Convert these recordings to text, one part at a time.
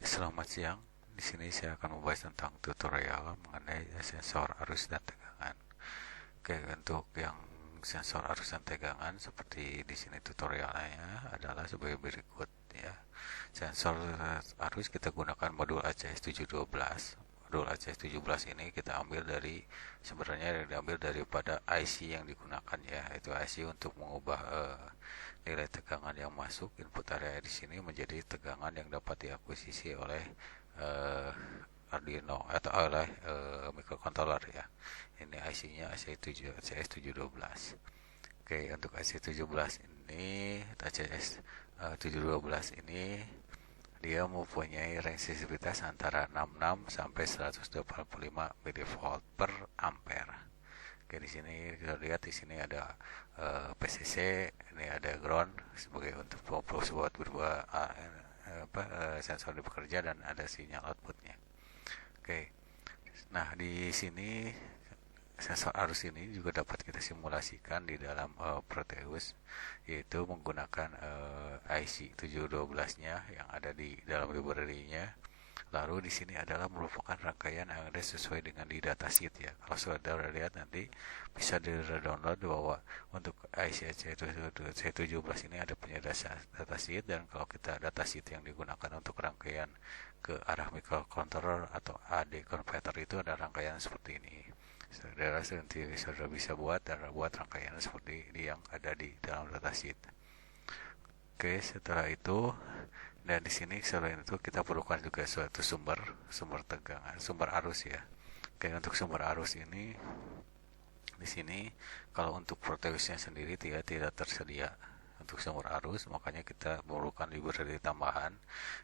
Selamat siang. Di sini saya akan membahas tentang tutorial mengenai sensor arus dan tegangan. Oke, untuk yang sensor arus dan tegangan seperti di sini tutorialnya adalah sebagai berikut ya. Sensor arus kita gunakan modul ACS 712. Modul ACS 17 ini kita ambil dari sebenarnya diambil daripada IC yang digunakan ya. Itu IC untuk mengubah nilai tegangan yang masuk input area di sini menjadi tegangan yang dapat diakuisisi oleh uh, Arduino atau oleh microcontroller ya. Ini IC-nya IC7 CS712. Oke, untuk IC17 ini CS 712 ini dia mempunyai resistitivitas antara 66 sampai 185 mV per ampere. Oke, di sini kita lihat di sini ada PCC, ini ada ground sebagai untuk buat berdua sensor bekerja dan ada sinyal outputnya. Oke, nah di sini sensor arus ini juga dapat kita simulasikan di dalam Proteus, yaitu menggunakan IC 712-nya yang ada di dalam library-nya. Lalu di sini adalah merupakan rangkaian yang ada sesuai dengan di datasheet ya. Kalau saudara lihat nanti bisa di-download bahwa untuk ICC 17 ini ada punya datasheet, dan kalau kita datasheet yang digunakan untuk rangkaian ke arah microcontroller atau AD converter itu ada rangkaian seperti ini. Saudara bisa buat rangkaian seperti ini yang ada di dalam datasheet. Oke, setelah itu dan di sini selain itu kita perlukan juga suatu sumber tegangan, sumber arus ya. Oke, untuk sumber arus ini di sini kalau untuk Proteusnya sendiri tidak tersedia untuk sumber arus, makanya kita memerlukan library tambahan.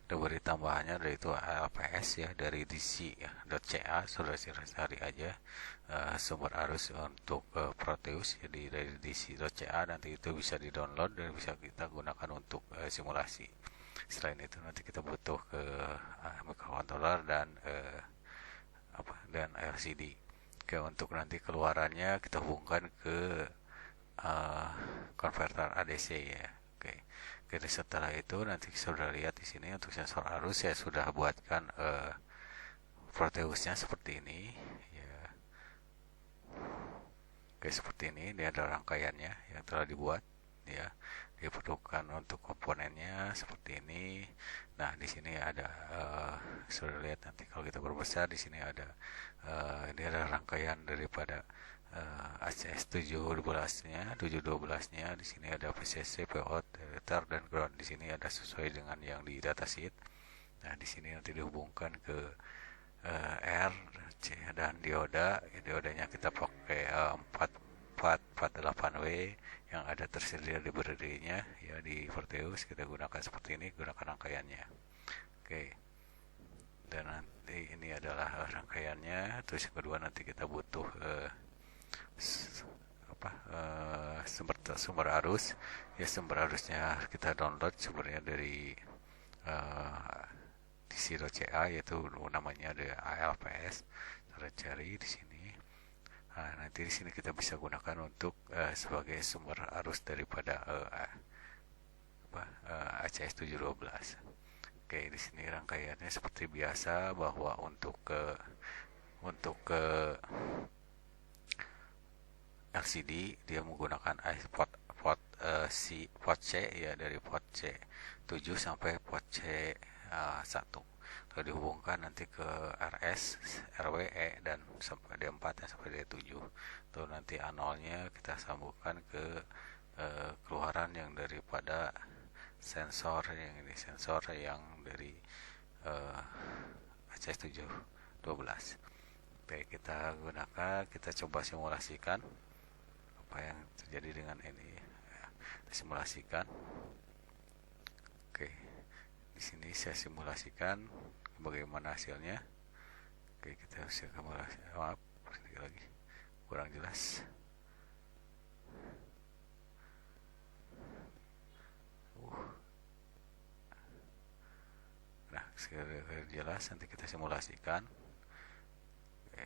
Library tambahannya dari itu LPS ya, dari DC ya, .ca. Saudara cari aja sumber arus untuk Proteus ya, dari DC.ca. Nanti itu bisa di-download dan bisa kita gunakan untuk simulasi. Selain itu nanti kita butuh ke microcontroller dan LCD. Oke, untuk nanti keluarannya kita hubungkan ke konverter ADC ya. Oke. Jadi setelah itu nanti saudara lihat di sini untuk sensor arus saya sudah buatkan Proteusnya seperti ini ya. Oke, seperti ini ada rangkaiannya yang telah dibuat ya. Diperlukan untuk komponennya seperti ini. Nah, di sini ada sudah lihat nanti kalau kita berbesar di sini ada ini ada rangkaian daripada ACS 712-nya di sini ada VCC, PO, delta dan ground. Di sini ada sesuai dengan yang di datasheet. Nah, di sini nanti dihubungkan ke R, C dan dioda. Diodanya kita pakai 448W yang ada tersedia di library-nya ya di Proteus. Kita gunakan seperti ini, gunakan rangkaiannya. Oke. Dan nanti ini adalah rangkaiannya. Terus yang kedua nanti kita butuh sumber arus ya. Sumber arusnya kita download sebenarnya dari DC.ca, yaitu namanya ada ALPS. Kita cari di sini. Nah, nanti di sini kita bisa gunakan untuk sebagai sumber arus daripada ACS 712. Oke, di sini rangkaiannya seperti biasa bahwa untuk LCD dia menggunakan port C ya, dari port C 7 sampai port C 1. Lalu dihubungkan nanti ke RS, RWE dan sampai D4 dan sampai D7. Lalu nanti A0-nya kita sambungkan ke keluaran yang daripada sensor yang ini, sensor yang dari ACS 712. Oke, kita coba simulasikan apa yang terjadi dengan ini ya. Kita simulasikan. Oke, di sini saya simulasikan bagaimana hasilnya. Oke, kita bisa simulasi. Maaf, sedikit lagi kurang jelas. Nah, sekiranya jelas nanti kita simulasikan. Oke.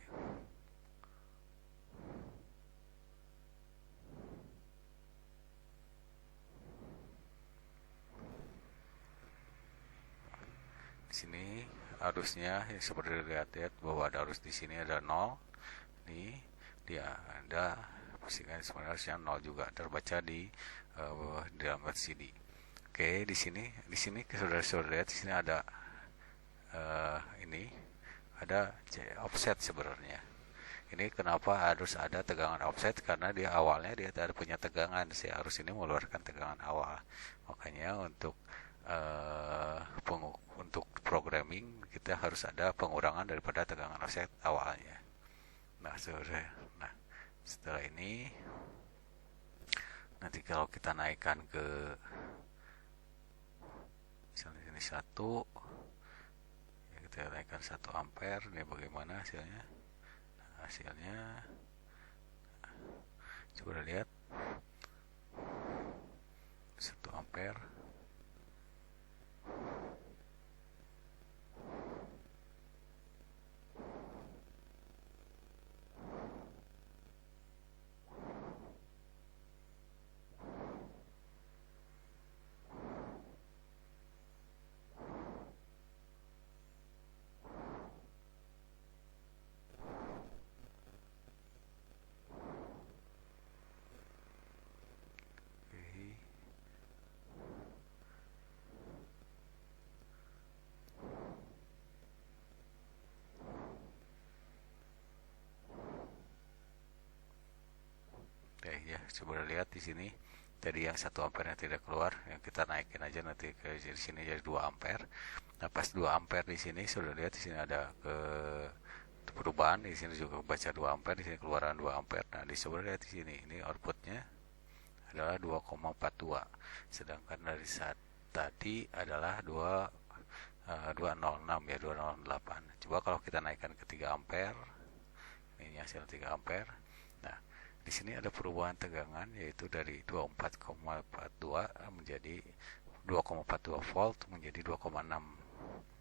Di sini arusnya yang seperti dilihat bahwa ada arus di sini ada 0 nih, dia ada posisikan sebenarnya harusnya 0 juga terbaca di dalam LCD. Oke, di sini saudara-saudara lihat di sini ada ini ada offset sebenarnya. Ini kenapa harus ada tegangan offset, karena dia awalnya dia ada punya tegangan, si arus ini mengeluarkan tegangan awal. Makanya untuk untuk programming kita harus ada pengurangan daripada tegangan offset awalnya. Nah, nah setelah ini nanti kalau kita naikkan ke misalnya ini 1, ya kita naikkan 1 ampere, ini bagaimana hasilnya? Nah, hasilnya coba lihat 1 ampere ya, coba lihat di sini tadi yang 1 ampere yang tidak keluar, yang kita naikin aja nanti ke sini jadi 2 ampere. Nah, pas 2 ampere di sini sudah lihat di sini ada perubahan, di sini juga baca 2 ampere, di sini keluaran 2 ampere. Nah, di coba lihat di sini ini outputnya adalah 2,42, sedangkan dari saat tadi adalah 206 ya, 208. Coba kalau kita naikkan ke 3 ampere, ini hasil 3 ampere. Nah, di sini ada perubahan tegangan, yaitu dari 24,42 menjadi 2,42 volt menjadi 2,6.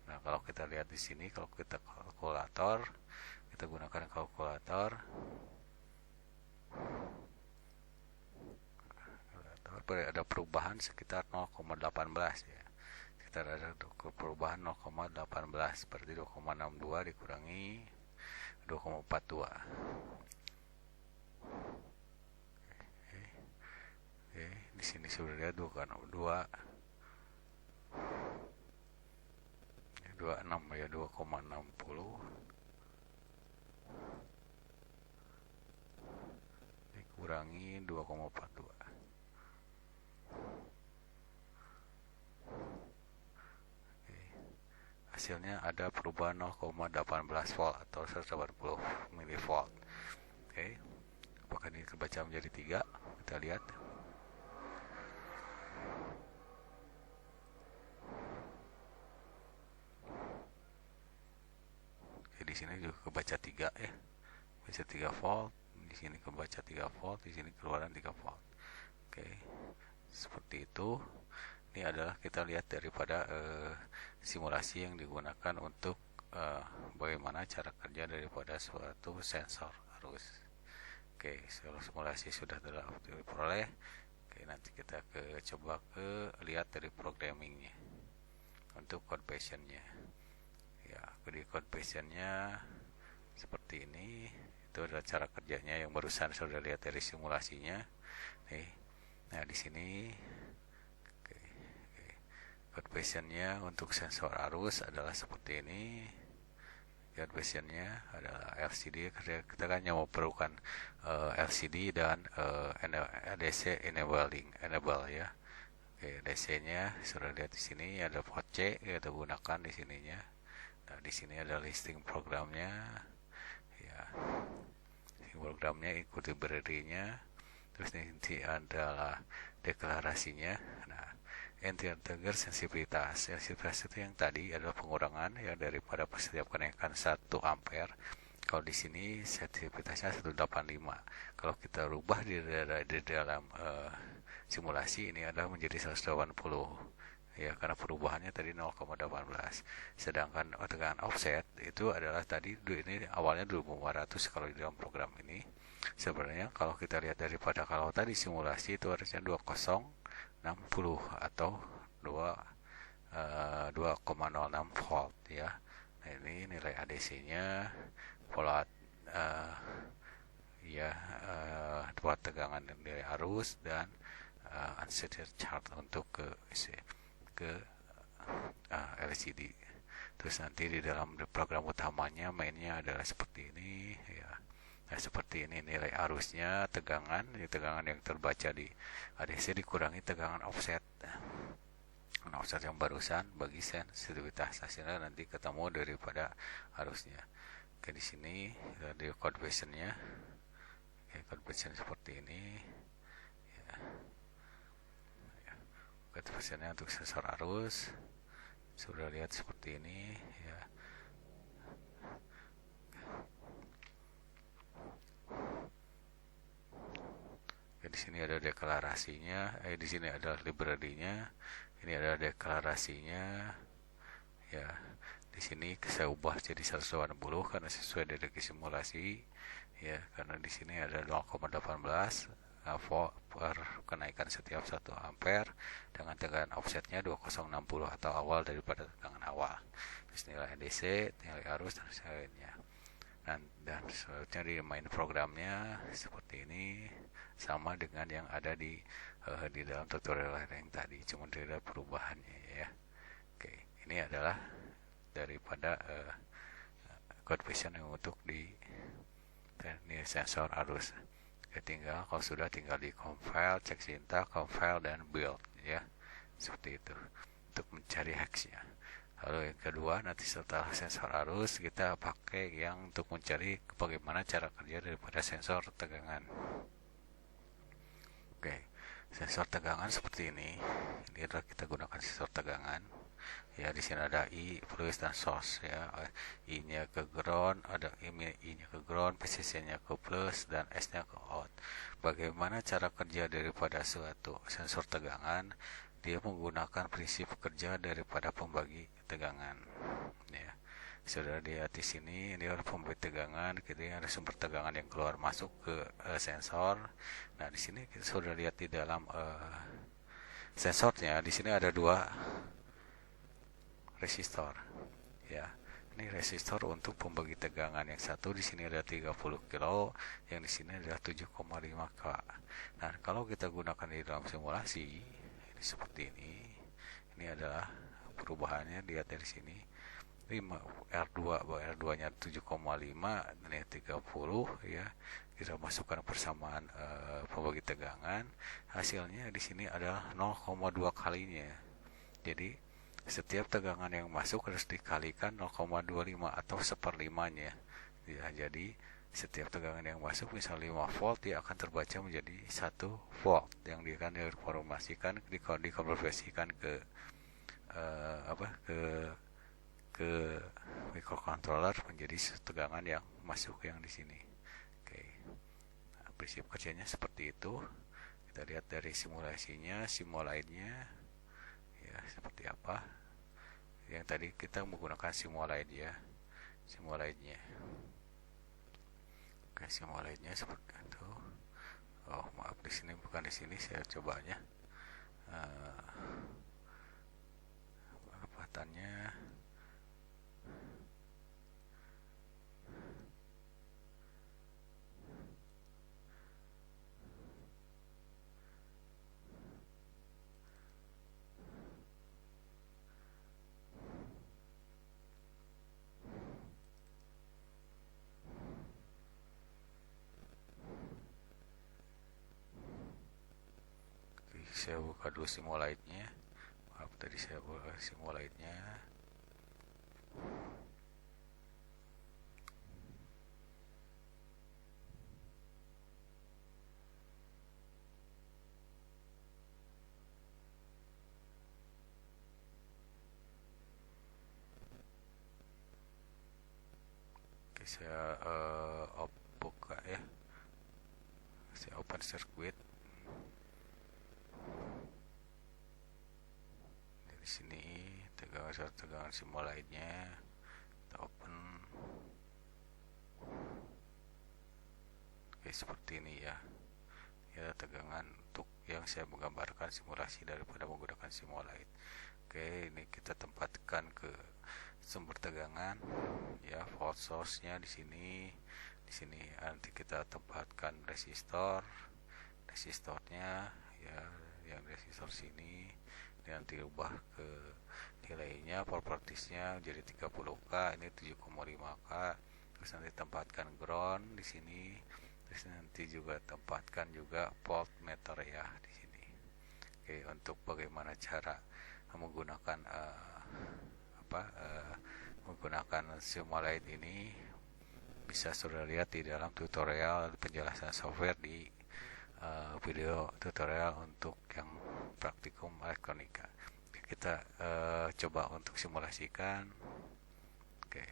Nah, kalau kita lihat di sini, kalau kita kita gunakan kalkulator, ada perubahan sekitar 0,18 ya. Sekitar ada perubahan 0,18, berarti 2,62 dikurangi 2,42. Oke, di sini sudah lihat 26 ya, 2,60 dikurangi 2,42. Hasilnya ada perubahan 0,18 volt atau 180 milivolt. Oke, apakah ini kebaca menjadi 3? Kita lihat. Oke, di sini juga kebaca 3 ya, baca 3 volt. Di sini kebaca 3 volt, di sini keluaran 3 volt. Oke, seperti itu. Ini adalah kita lihat daripada simulasi yang digunakan untuk bagaimana cara kerja daripada suatu sensor arus. Oke, simulasi sudah diperoleh. Oke, nanti kita coba lihat dari programmingnya untuk code passionnya. Ya, di code passionnya seperti ini. Itu adalah cara kerjanya yang barusan sudah lihat dari simulasinya. Nih, nah di sini code passionnya untuk sensor arus adalah seperti ini. Code passionnya adalah LCD, kita kan yang memerlukan LCD dan DC enable ya. Oke, DC nya sudah lihat di sini ada port C, kita gunakan di sininya. Nah, di sini ada listing programnya ya, programnya ikuti berdirinya. Terus nanti adalah deklarasinya. Nah, integer sensitivitas itu yang tadi adalah pengurangan ya daripada setiap kenaikan 1 ampere. Kalau di sini sensitivitasnya 185. Kalau kita rubah di dalam simulasi ini adalah menjadi 180 ya, karena perubahannya tadi 0,18. Sedangkan tegangan offset itu adalah tadi ini awalnya 2500 kalau di dalam program ini. Sebenarnya kalau kita lihat daripada kalau tadi simulasi itu harusnya 2060 atau 2,06 volt ya. Nah, ini nilai ADC-nya pola uh, ya dua tegangan nilai arus dan unshaded chart untuk ke LCD. Terus nanti di dalam program utamanya mainnya adalah seperti ini ya. Nah, seperti ini nilai arusnya, tegangan yang terbaca di ADC dikurangi tegangan offset. Nah, offset yang barusan bagi sensitivitas hasilnya nanti ketemu daripada arusnya. Oke, di sini di conversionnya, conversion seperti ini. Ya. Conversionnya untuk sensor arus sudah lihat seperti ini ya. Di sini ada deklarasinya, di sini ada library-nya, ini ada deklarasinya ya. Di sini saya ubah jadi 180 karena sesuai dari simulasi ya, karena di sini ada 0,18 volt per kenaikan setiap 1 ampere dengan tegangan offsetnya 2060 atau awal daripada tegangan awal. Terus nilai ADC, nilai arus dan lainnya. Dan selanjutnya di main programnya seperti ini, sama dengan yang ada di dalam tutorial yang tadi, cuma tidak ada perubahannya ya. Oke, ini adalah daripada conversion yang untuk di sensor arus. Oke, kalau sudah tinggal di compile, cek sintak, compile dan build ya, seperti itu untuk mencari hexnya. Lalu yang kedua, nanti setelah sensor arus kita pakai yang untuk mencari bagaimana cara kerja daripada sensor tegangan. Oke, sensor tegangan seperti ini. Ini adalah kita gunakan sensor tegangan. Ya, di sini ada I, plus dan source ya. I-nya ke ground, ada I-nya ke ground, PCC-nya ke plus dan S-nya ke out. Bagaimana cara kerja daripada suatu sensor tegangan? Dia menggunakan prinsip kerja daripada pembagi tegangan ya. Sudah lihat di sini, ini ada pembagi tegangan, kita ada sumber tegangan yang keluar masuk ke sensor. Nah, di sini kita sudah lihat di dalam sensornya, di sini ada dua resistor ya. Ini resistor untuk pembagi tegangan, yang satu di sini ada 30 kilo, yang di sini adalah 7,5 K. Nah, kalau kita gunakan di dalam simulasi ini seperti ini. Ini adalah perubahannya, lihat dari sini. R2 nya 7,5 dan 30 ya. Kita masukkan persamaan pembagi tegangan. Hasilnya di sini adalah 0,2 kalinya. Jadi setiap tegangan yang masuk harus dikalikan 0,25 atau seperlimanya ya. Jadi setiap tegangan yang masuk misal 5 volt, dia akan terbaca menjadi 1 volt yang dia akan dikonversikan ke ke microcontroller menjadi tegangan yang masuk yang di sini. Oke. Nah, prinsip kerjanya seperti itu. Kita lihat dari simulasinya, simulaidnya ya seperti apa. Yang tadi kita menggunakan simulaid ya, simulaidnya. Oke, simulaidnya seperti itu. Oh maaf, di sini bukan di sini, saya cobanya kepatannya. Saya buka dulu simulaidnya. Maaf, tadi saya buka simulaidnya. Oke, saya buka ya. Saya open circuit. Di sini tegangan simulaidnya kita open. Oke, seperti ini ya. Ya, tegangan untuk yang saya menggambarkan simulasi daripada menggunakan simulaid. Oke, ini kita tempatkan ke sumber tegangan ya, volt source-nya di sini. Di sini nanti kita tempatkan resistornya ya, yang resistor sini nanti ubah ke nilainya propertiesnya jadi 30K, ini 7,5K. Terus nanti tempatkan ground di sini. Terus nanti juga tempatkan juga voltmeter ya di sini. Oke, untuk bagaimana cara menggunakan menggunakan Simulate ini bisa sudah lihat di dalam tutorial penjelasan software di video tutorial untuk yang praktikum elektronika. Kita coba untuk simulasikan. Oke.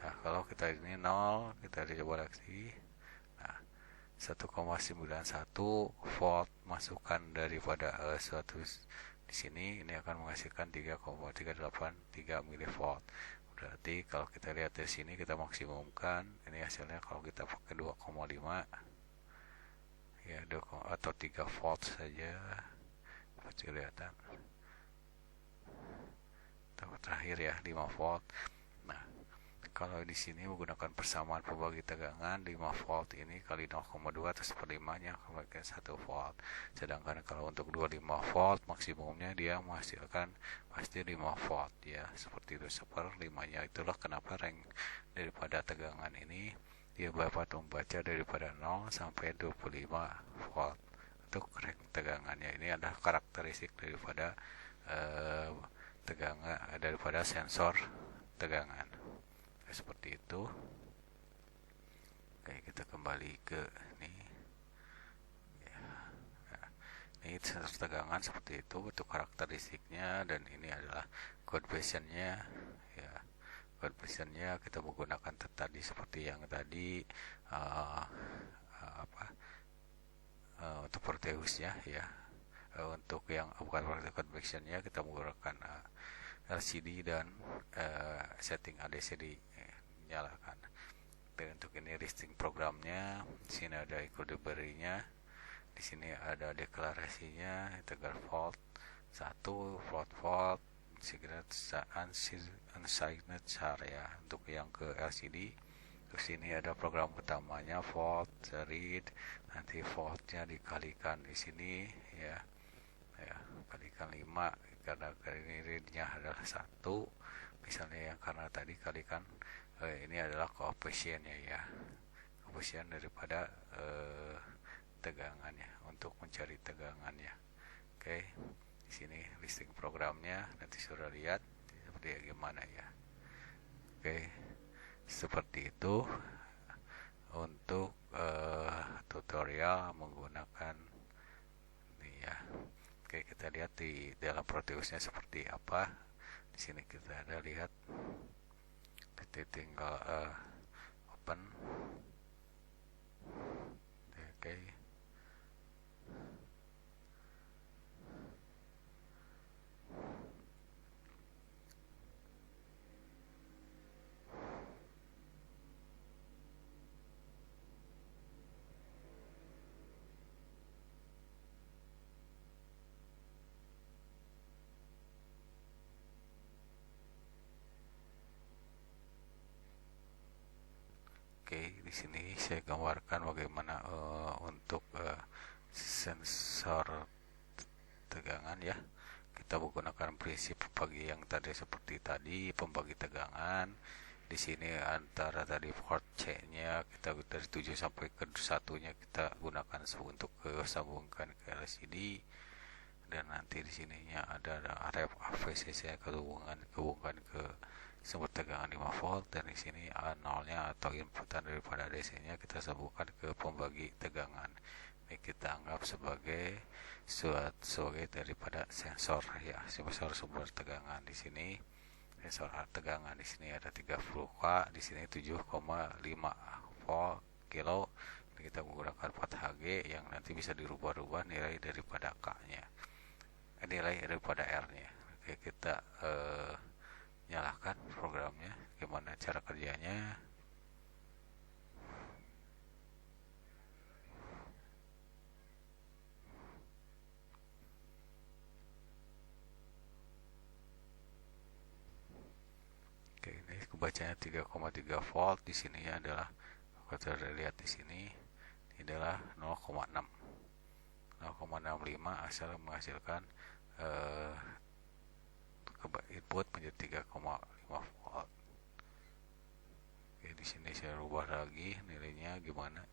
Nah, kalau kita ini 0, kita coba lagi. Nah, 1,91 volt masukan daripada suatu di sini ini akan menghasilkan 3,383 milivolt. Berarti kalau kita lihat dari sini kita maksimumkan, ini hasilnya kalau kita pakai 2,5 ya, 2, atau 3 volt saja. Seperti kelihatan. Terakhir ya 5 volt. Nah, kalau di sini menggunakan persamaan pembagi tegangan 5 volt ini kali 0,2 terus per 5-nya kembalikan 1 volt. Sedangkan kalau untuk 25 volt maksimumnya dia menghasilkan pasti 5 volt ya, seperti itu, seper 5-nya. Itulah kenapa rank daripada tegangan ini dia dapat membaca daripada 0 sampai 25 volt. Untuk rank tegangannya ini adalah karakteristik daripada tegangan daripada sensor tegangan. Seperti itu. Oke, kita kembali ke ini ya. Nah, ini sensor tegangan seperti itu untuk karakteristiknya, dan ini adalah conversionnya ya. Conversionnya kita menggunakan tadi seperti yang tadi untuk Proteusnya ya. Untuk yang bukan convectionnya kita menggunakan LCD dan setting ADCD nyalakan. Dan untuk ini listing programnya, di sini ada equilibriumnya, di sini ada deklarasinya, integral volt 1, float volt, unsigned area untuk yang ke LCD. Terus ini ada program utamanya volt, read, nanti voltnya dikalikan di sini ya, kalikan 5 karena ini readnya adalah 1 misalnya, yang karena tadi kalikan ini adalah koefisiennya ya, koefisien daripada tegangannya untuk mencari tegangannya. Oke, di sini listing programnya nanti sudah lihat seperti gimana ya. Oke, seperti itu untuk tutorial menggunakan ini ya. Oke, kita lihat di dalam Proteusnya seperti apa. Di sini kita ada lihat, kita tinggal open. Oke. Oke, di sini saya gambarkan bagaimana untuk sensor tegangan ya. Kita menggunakan prinsip pembagi yang tadi seperti tadi, pembagi tegangan. Di sini antara tadi port C-nya kita dari 7 sampai ke 1-nya kita gunakan untuk sambungkan ke LCD. Dan nanti di sininya ada RF AVCC kehubungan ke sumber tegangan 5 volt, dan di sini A0-nya atau inputan daripada DC-nya kita sambungkan ke pembagi tegangan. Ini kita anggap sebagai daripada sensor ya, sensor sumber tegangan. Di sini sensor tegangan di sini ada 30K, di sini 7,5 volt kilo. Kita menggunakan 4Hg yang nanti bisa dirubah-rubah nilai daripada K-nya, nilai daripada R-nya. Oke, kita nyalakan programnya, gimana cara kerjanya. bacanya 3,3 volt. Di sini adalah kita lihat di sini ini adalah 0,6 0,65 asal menghasilkan input menjadi 3,5 volt. Oke, di sini saya rubah lagi nilainya gimana.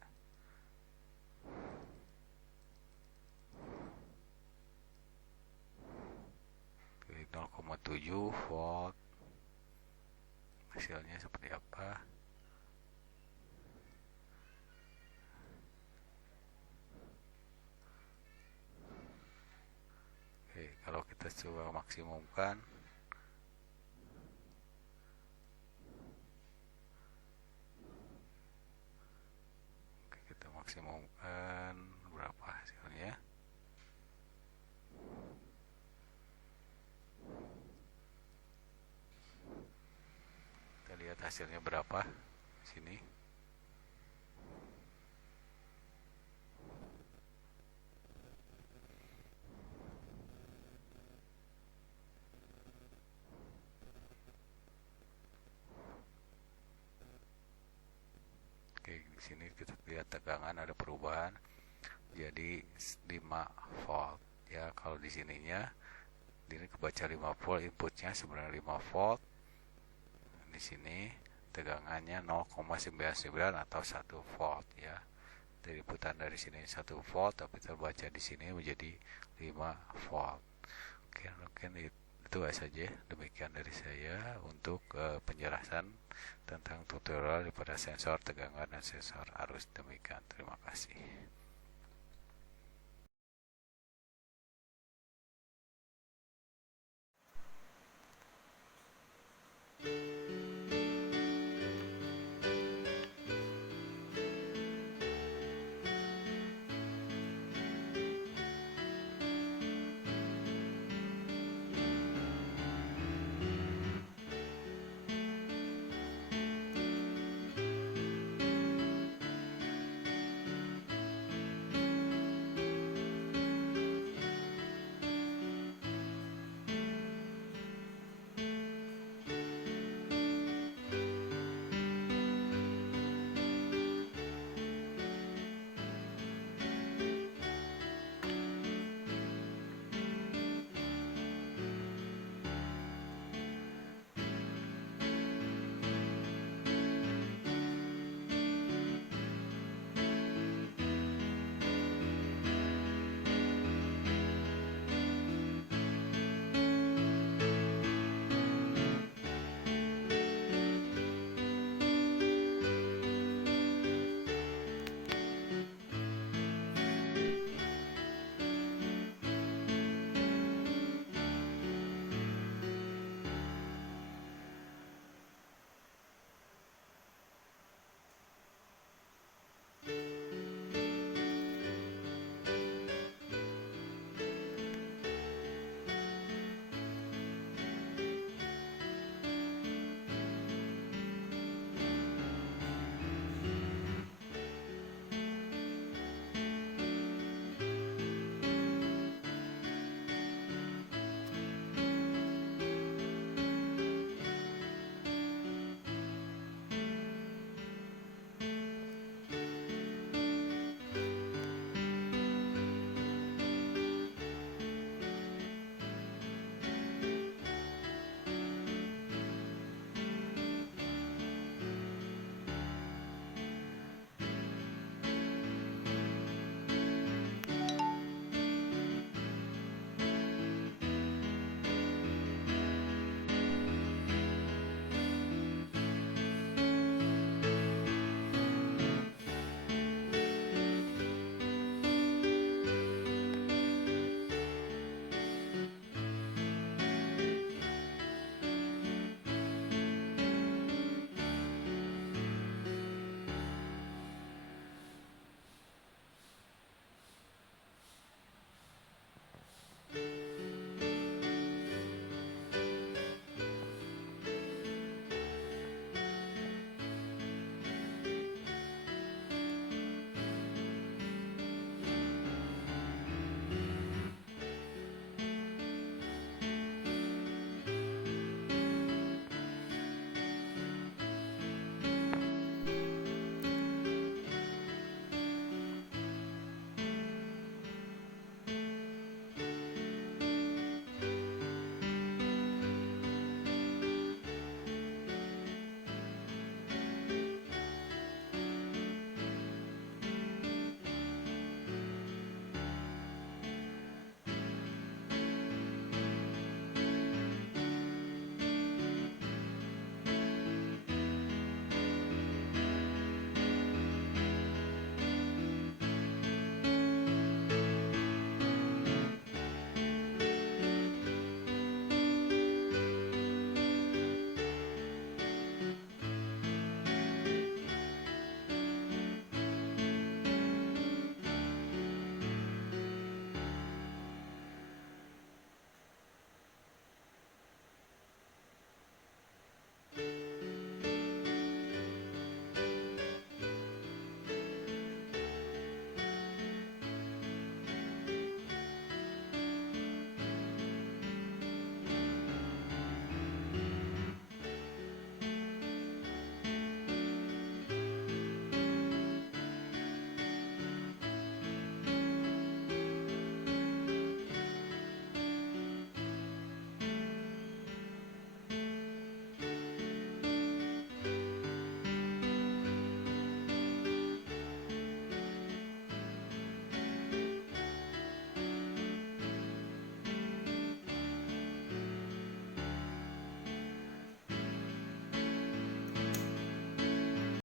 Oke, 0,7 volt. Hasilnya seperti apa? Oke, kalau kita coba maksimumkan, oke, kita maksimumkan berapa hasilnya? Kita lihat hasilnya berapa sini. Oke, di sini kita lihat tegangan ada perubahan jadi 5 volt ya. Kalau di sininya ini kebaca 5 volt, inputnya sebenarnya 5 volt. Di sini tegangannya 0,99 atau 1 volt ya. Dari inputan dari sini 1 volt tapi terbaca di sini menjadi 5 volt. Oke, mungkin itu saja. Demikian dari saya untuk penjelasan tentang tutorial daripada sensor tegangan dan sensor arus. Demikian, terima kasih.